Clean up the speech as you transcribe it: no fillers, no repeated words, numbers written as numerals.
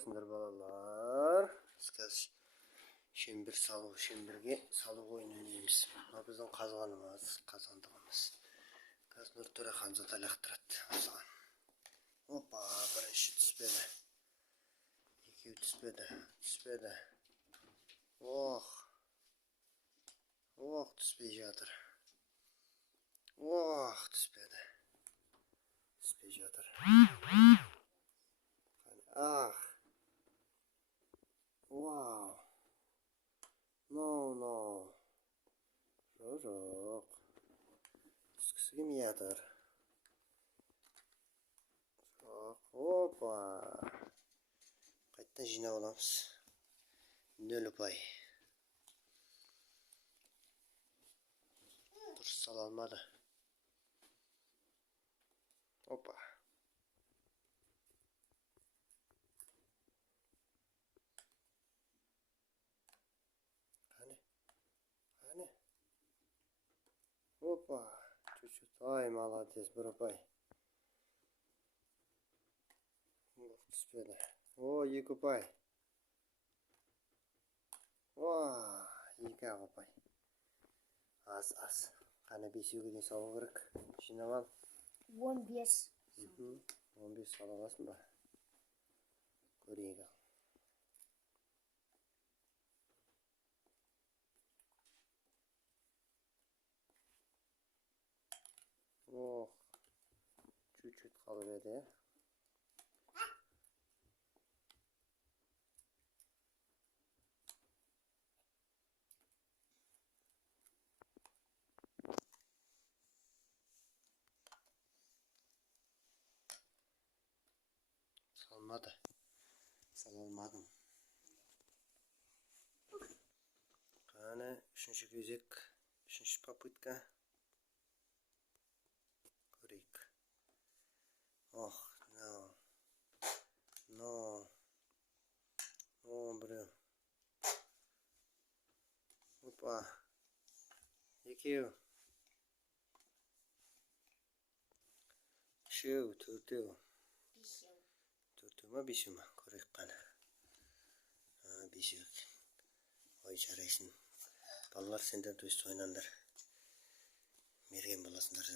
саламатсыңдар балалар. Қазір шембір салу, шембірге салу ойын ойнаймыз. Мына біздің қазанымыз, қазандығымыз. Қазір Нұртөре Ханзада лақтырады осыған. Опа, бірінші түспеді. Екеу түспеді. Ох, түспей жатыр. Ох, түспеді. Түспей жатыр. Ах. Вау. No. Жоқ. Түскісі келмей жатыр. Жоқ. Опа. Қайттан жинап аламыз. 0 ұпай. Дұрыс сала алмады. Опа. Қане. Опа. Чуть-чуть. Ай, молодец, 1 ұпай. Түспеді. О, 2 ұпай. О, 2 ұпай. Аз. Қане 5-ге дейін салу керек. Жинап ал. 15. 15 сала аласың ба? Көрейік. Ох, чуть-чуть қалып еді. Сала алмадым. Қане, 3-ші кезек, 3-ші попытка. Көрейік. Ох, no. О, біреу. Опа. 2. 3, 4. 4 ма, 5 ма? Көрейік қане. 5. Ой, жарайсың. Балалар, сендер дөйсті ойнандар. Мерген боласыңдар.